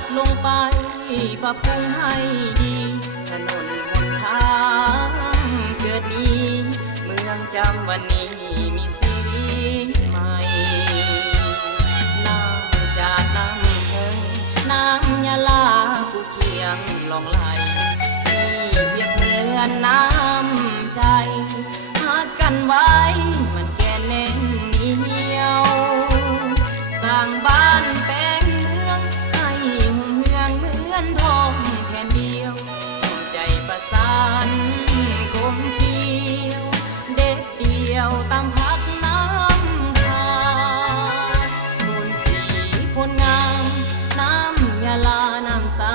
ดลงไปปรับปรุงให้ดีถนนหนทางเกิดนี้เมืองจำวันนี้มีสีใหม่น้ำจาดน้ำเพิงน้ำยาลาผู้เคียงลองไหลนี่เปรียบเหมือนน้ำใจหักกันไว้มันแก่แน่นเหนียวสร้างบ้านแปลงเมืองให้หุ่งเฮืองเหมือนทองแผ่นเดียวใจประสานกลมเกลียวเด็ดเดียวตามพักน้ำพาโนสีพลงามน้ำยาลาน้ำสา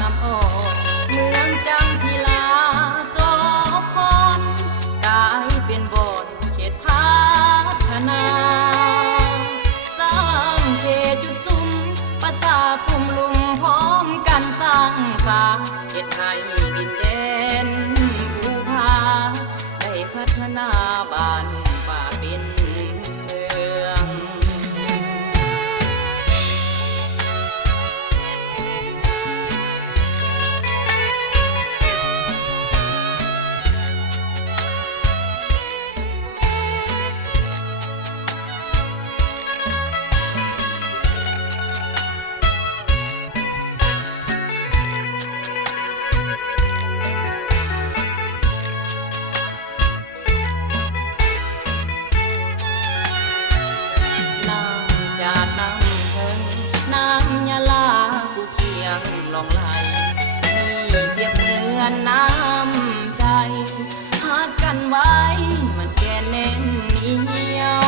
น้ำอ่อนเมืองจังพิลาโสพรกลายเป็นบ่อนเขตพัฒนาสร้างเขตจุดซุ่มประสาปุ่มลุมพร้อมกันสร้างสาเขตให้ดินแดนภูผาได้พัฒนาบ้านป่าเป็นเมือง น้ำจาดน้ำเพิงน้ำยาลาผู้เคียงลองไหลนี่เปรียบเหมือนน้ำใจหักกันไว้มันแก่แน่นเหนียว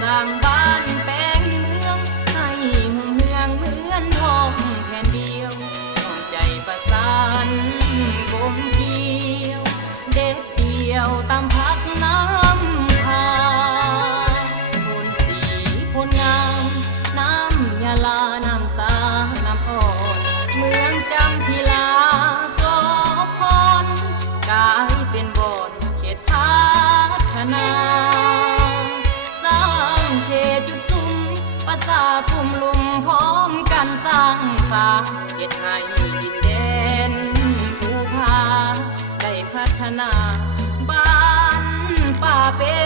สร้างบ้านแปลงเมืองให้หุ่งเฮืองเหมือนทองแผ่นเดียวต้องใจประสานกลมเกลียวเด็ดเดียวตามพักน้ำพาโนสีพลงามน้ำยาลาน้ำสาน้ำอ่อนเมืองจำพิลาโสพรกลายเป็นบ่อนเขตพัฒนาสร้างเขตจุดซุ่มประสาปุ่มลุมพร้อมกันสร้างสาเขตให้ดินแดนภูผาได้พัฒนาบ้านป่าเป็น